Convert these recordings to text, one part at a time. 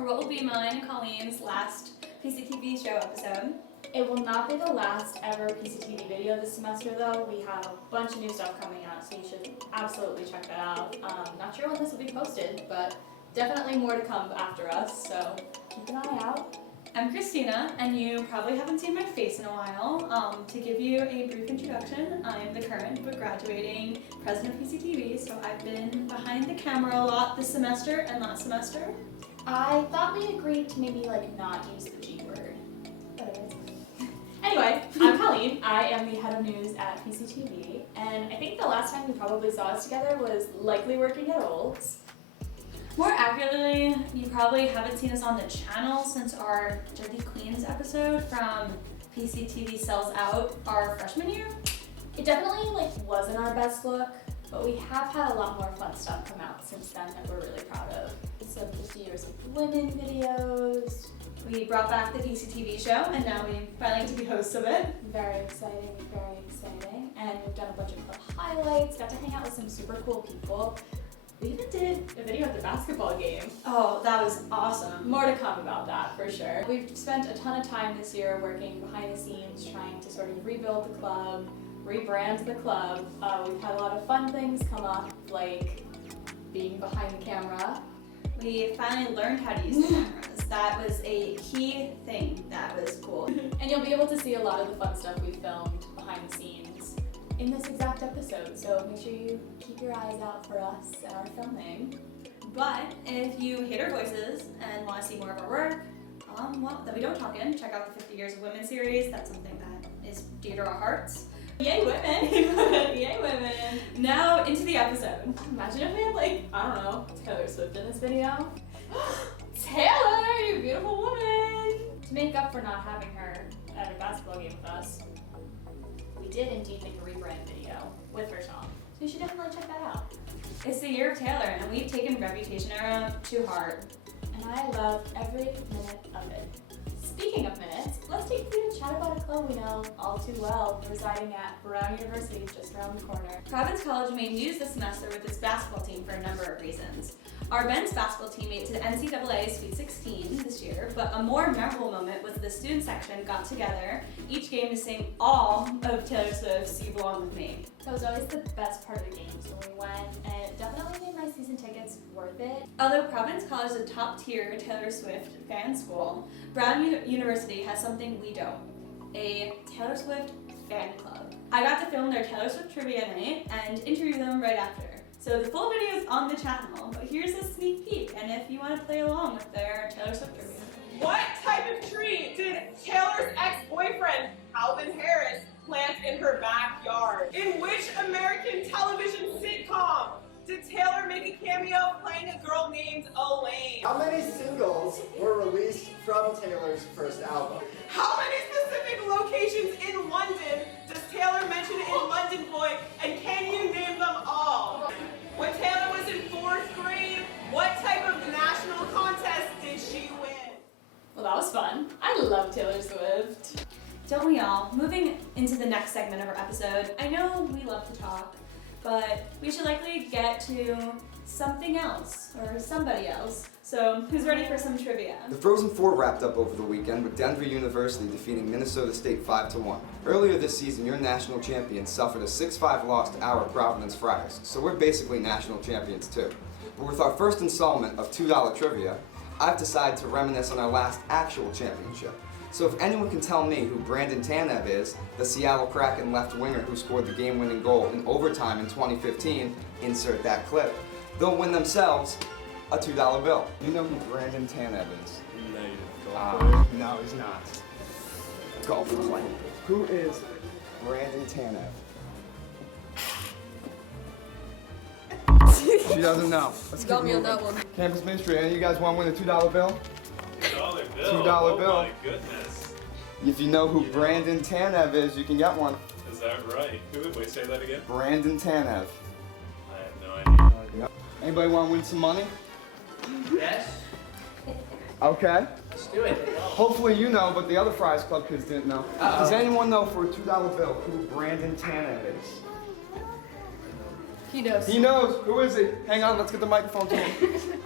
or what will be mine and Colleen's last PCTV Show episode. It will not be the last ever PCTV video this semester though. We have a bunch of new stuff coming out, so you should absolutely check that out. Not sure when this will be posted, but definitely more to come after us, so keep an eye out. I'm Christina, and you probably haven't seen my face in a while. To give you a brief introduction, I'm the current but graduating president of PCTV, so I've been behind the camera a lot this semester and last semester. I thought we agreed to maybe not use the G word. Anyway, I'm Colleen. I am the head of news at PCTV, and I think the last time you probably saw us together was likely working at Olds. More accurately, you probably haven't seen us on the channel since our Dirty Queens episode from PCTV Sells Out our freshman year. It definitely wasn't our best look, but we have had a lot more fun stuff come out since then that we're really proud of. So 50 years of women videos. We brought back the PCTV Show, and now we finally get to be hosts of it. Very exciting, very exciting. And we've done a bunch of club highlights, got to hang out with some super cool people. We even did a video at the basketball game. Oh, that was awesome. More to come about that for sure. We've spent a ton of time this year working behind the scenes, trying to sort of rebuild the club, rebrand the club. We've had a lot of fun things come up, like being behind the camera. We finally learned how to use the cameras. That was a key thing that was cool. And you'll be able to see a lot of the fun stuff we filmed behind the scenes in this exact episode, so make sure you keep your eyes out for us and our filming. But if you hate our voices and want to see more of our work, that we don't talk in, check out the 50 Years of Women series. That's something that is dear to our hearts. Yay women! Yay women! Now into the episode. Imagine if we had I don't know, Taylor Swift in this video. Taylor, you beautiful woman! To make up for not having her at a basketball game with us, we did indeed make a rebrand video with her song. So you should definitely check that out. It's the year of Taylor, and we've taken Reputation Era to heart. And I loved every minute of it. Speaking of minutes, let's take a few to chat about a club we know all too well, residing at Brown University just around the corner. Providence College made news this semester with its basketball team for a number of reasons. Our men's basketball team made it to the NCAA Sweet 16 this year, but a more memorable moment was the student section got together each game to sing all of Taylor Swift's You Belong With Me. That was always the best part of the games when we went, and it definitely made my season tickets worth it. Although Providence College is a top-tier Taylor Swift fan school, Brown University has something we don't, a Taylor Swift fan club. I got to film their Taylor Swift trivia night and interview them right after. So the full video is on the channel, but here's a sneak peek, and if you want to play along with their Taylor Swift trivia. What type of tree did Taylor's ex-boyfriend, Calvin Harris, plant in her backyard? In which American television sitcom did Taylor make a cameo playing a girl named Elaine? How many singles were released from Taylor's first album? How many specific locations in London does Taylor mention in London Boy, and can you name them all? When Taylor was in 4th grade, what type of national contest did she win? Well, that was fun. I love Taylor Swift. Don't we all? Moving into the next segment of our episode, I know we love to talk, but we should likely get to something else, or somebody else. So, who's ready for some trivia? The Frozen Four wrapped up over the weekend with Denver University defeating Minnesota State 5-1. Earlier this season, your national champions suffered a 6-5 loss to our Providence Friars, so we're basically national champions too. But with our first installment of $2 trivia, I've decided to reminisce on our last actual championship. So if anyone can tell me who Brandon Tanev is, the Seattle Kraken left winger who scored the game-winning goal in overtime in 2015, insert that clip, they'll win themselves a $2 bill. You know who Brandon Tanev is? No, he's not. Golf player. Who is Brandon Tanev? She doesn't know. Let's got me on that one. Campus Ministry, any of you guys want to win a $2 bill? $2 bill? $2 bill. Oh my goodness. If you know who Brandon Tanev is, you can get one. Is that right? Wait, say that again? Brandon Tanev. I have no idea. Yep. Anybody want to win some money? Yes. Okay. Let's do it. Hopefully you know, but the other Friars Club kids didn't know. Does anyone know for a $2 bill who Brandon Tanev is? He knows. He knows. Who is he? Hang on, let's get the microphone to him.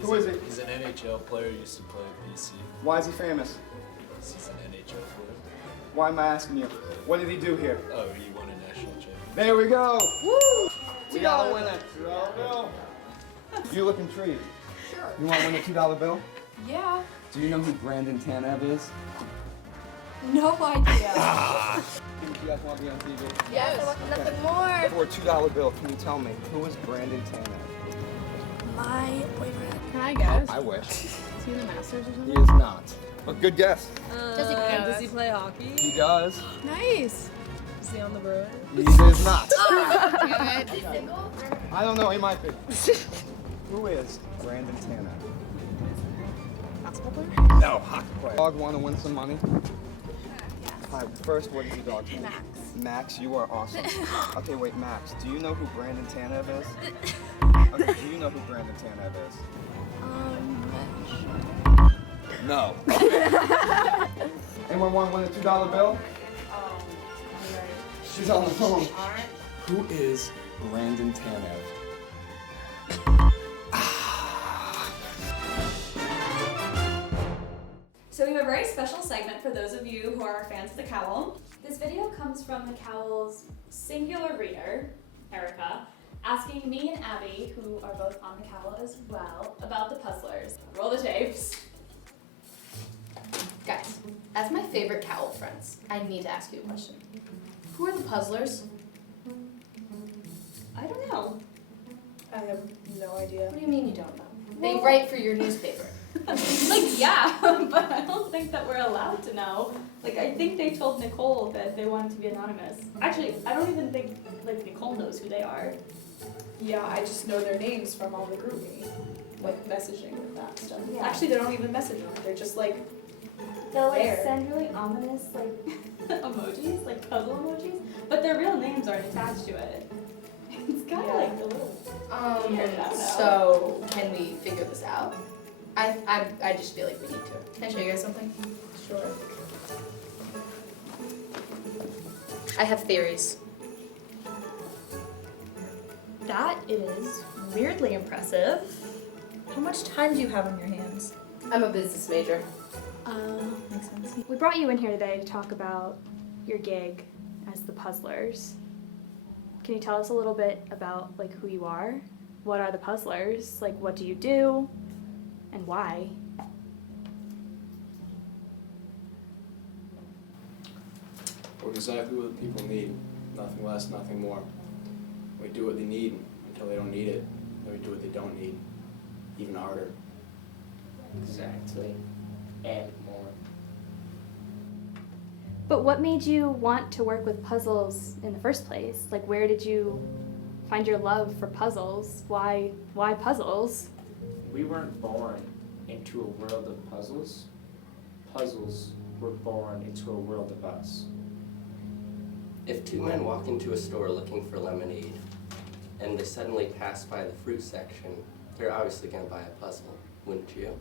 Who is he? He's an NHL player. Used to play at BC. Why is he famous? He's an NHL player. Why am I asking you? What did he do here? Oh, he won a national championship. There we go. Woo! We got a winner. $2 bill. You look intrigued. Sure. You want to win a $2 bill? Yeah. Do you know who Brandon Tanev is? No idea. You guys want to be on TV? Yes. I want nothing more. For a $2 bill, can you tell me who is Brandon Tanev? My boyfriend. Can I guess? I wish. Is he in the Masters or He something? is not. But good guess. Does he play hockey? He does. Nice. Is he on the Brewers? He is not. Damn it. Is he single? I don't know. He might be. Who is Brandon Tanev? Basketball player? No, hockey player. Dog want to win some money? Hi, first, what is your dog's name? Max. Max, you are awesome. Okay, wait, Max, do you know who Brandon Tanev is? Okay, do you know who Brandon Tanev is? No. Anyone want to win a $2 bill? She's on the phone. Who is Brandon Tanev? So we have a very special segment for those of you who are fans of the Cowl. This video comes from the Cowl's singular reader, Erica, asking me and Abby, who are both on the Cowl as well, about the puzzlers. Roll the tapes. Guys, as my favorite Cowl friends, I need to ask you a question. Who are the puzzlers? I don't know. I have no idea. What do you mean you don't know? They write for your newspaper. Like, yeah, but I don't think that we're allowed to know. Like, I think they told Nicole that they wanted to be anonymous. Actually, I don't even think, like, Nicole knows who they are. Yeah, I just know their names from all the groupie, like messaging and that stuff. Yeah. Actually, they don't even message them. They're just like, They'll, like, There. send really ominous, like, emojis, like puzzle emojis, but their real names aren't attached to it. It's kind of like a little weird, I don't know. So can we figure this out? I just feel like we need to. Can I show you guys something? sure. I have theories. That is weirdly impressive. How much time do you have on your hands? I'm a business major. Makes sense. We brought you in here today to talk about your gig as the Puzzlers. Can you tell us a little bit about like who you are? What are the Puzzlers? Like what do you do? And why? We're exactly what the people need. Nothing less, nothing more. We do what they need until they don't need it. Then we do what they don't need. Even harder. Exactly. And more. But what made you want to work with puzzles in the first place? Like where did you find your love for puzzles? Why puzzles? We weren't born into a world of puzzles. Puzzles were born into a world of us. If two men walk into a store looking for lemonade, and they suddenly pass by the fruit section, they're obviously going to buy a puzzle, wouldn't you?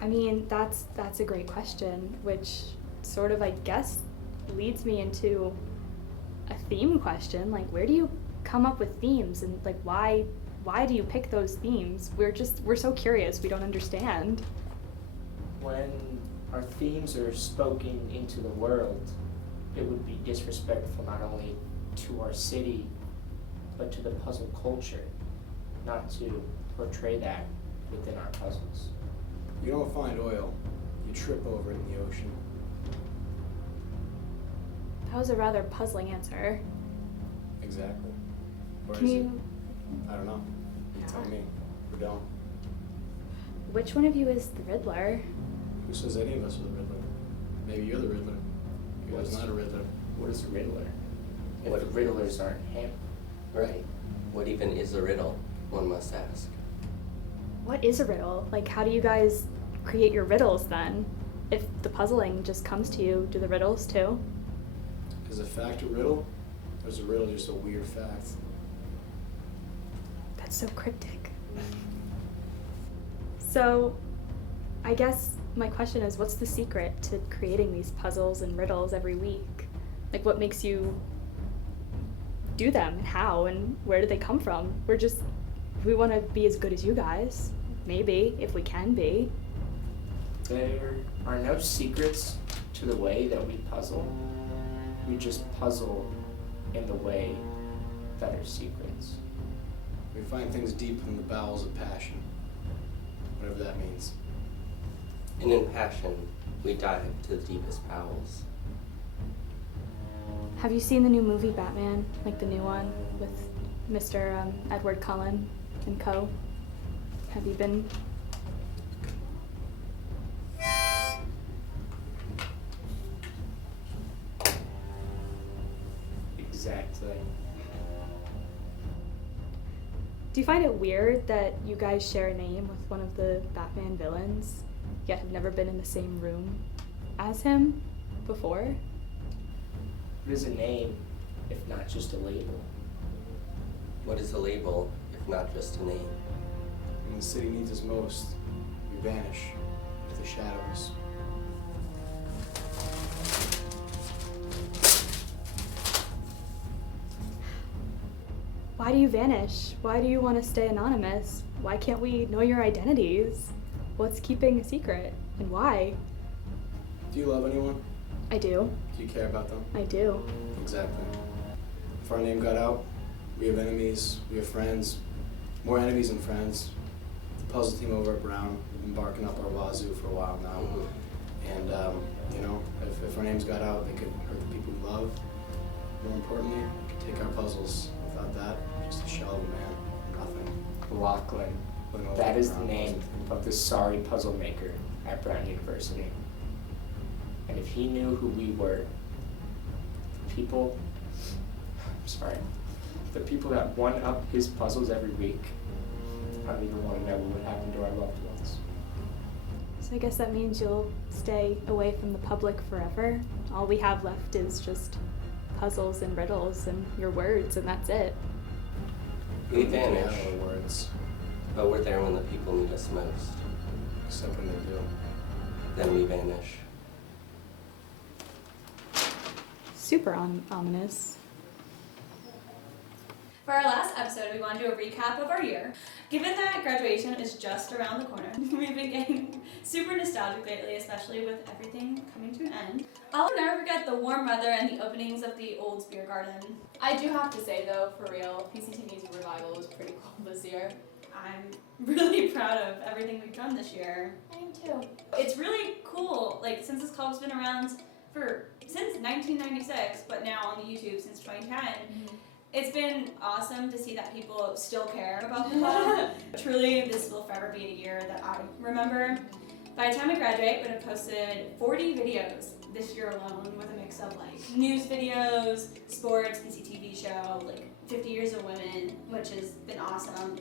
I mean, that's a great question, which sort of, I guess, leads me into a theme question. Like, where do you come up with themes, and like, why do you pick those themes? We're so curious. We don't understand. When our themes are spoken into the world, it would be disrespectful not only to our city, but to the puzzle culture, not to portray that within our puzzles. You don't find oil, you trip over it in the ocean. That was a rather puzzling answer. Exactly. Or Can is you? it? I don't know. You tell me. Or don't. Which one of you is the Riddler? Who says any of us are the Riddler? Maybe you're the Riddler. You're What's- not a Riddler. What is a Riddler? If What- the Riddlers aren't him. Right. What even is a riddle, one must ask. What is a riddle? Like, how do you guys create your riddles then? If the puzzling just comes to you, do the riddles too? Is a fact a riddle? Or is a riddle just a weird fact? That's so cryptic. So, I guess my question is, what's the secret to creating these puzzles and riddles every week? Like, what makes you do them, and how, and where do they come from? We're we want to be as good as you guys. Maybe, if we can be. There are no secrets to the way that we puzzle. We just puzzle in the way that are secrets. We find things deep in the bowels of passion, whatever that means. And in passion, we dive to the deepest bowels. Have you seen the new movie Batman? Like the new one with Mr. Edward Cullen and co? Have you been? Exactly. Do you find it weird that you guys share a name with one of the Batman villains, yet have never been in the same room as him before? What is a name if not just a label? What is a label if not just a name? When the city needs us most, we vanish into the shadows. Why do you vanish? Why do you want to stay anonymous? Why can't we know your identities? What's keeping a secret? And why? Do you love anyone? I do. Do you care about them? I do. Exactly. If our name got out, we have enemies, we have friends, more enemies than friends. The puzzle team over at Brown, we've been barking up our wazoo for a while now. And, if our names got out, they could hurt the people we love. More importantly, we could take our puzzles. Without that, just a shell of a man, nothing. Lachlan. That is the name of the sorry puzzle maker at Brown University. And if he knew who we were, the people that one up his puzzles every week, I don't even want to know what would happen to our loved ones. So I guess that means you'll stay away from the public forever. All we have left is just puzzles and riddles and your words, and that's it. We vanish, Our words, but we're there when the people need us most. except when they do. Then we vanish. Super ominous. For our last episode, we want to do a recap of our year. Given that graduation is just around the corner, we've been getting super nostalgic lately, especially with everything coming to an end. I'll never forget the warm weather and the openings of the old beer garden. I do have to say though, for real, PCTV's revival was pretty cool this year. I'm really proud of everything we've done this year. I am too. It's really cool, since this club's been around since 1996, but now on the YouTube since 2010. It's been awesome to see that people still care about the club. Truly, this will forever be a year that I remember. By the time I graduate, we would have posted 40 videos this year alone, with a mix of news videos, sports, PCTV Show, 50 Years of Women, which has been awesome.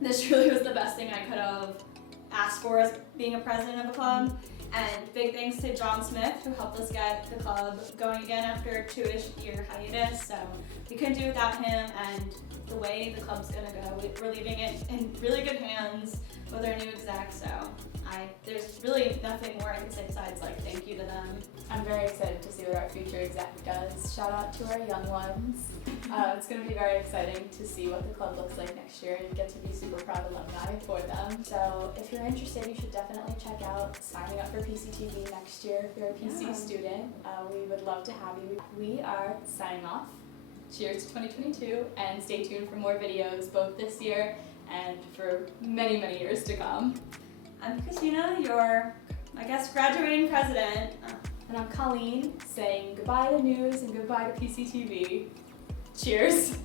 This really was the best thing I could have asked for as being a president of a club. And big thanks to John Smith, who helped us get the club going again after a 2-ish year hiatus. So we couldn't do it without him, and the way the club's gonna go, we're leaving it in really good hands with our new exec. So there's really nothing more I can say besides thank you to them. I'm very excited to see what our future exec does. Shout out to our young ones. It's going to be very exciting to see what the club looks like next year and get to be super proud alumni for them. So if you're interested, you should definitely check out signing up for PCTV next year if you're a PC student. We would love to have you. We are signing off. Cheers to 2022, and stay tuned for more videos both this year and for many, many years to come. I'm Christina, your, graduating president. And I'm Colleen, saying goodbye to news and goodbye to PCTV. Cheers.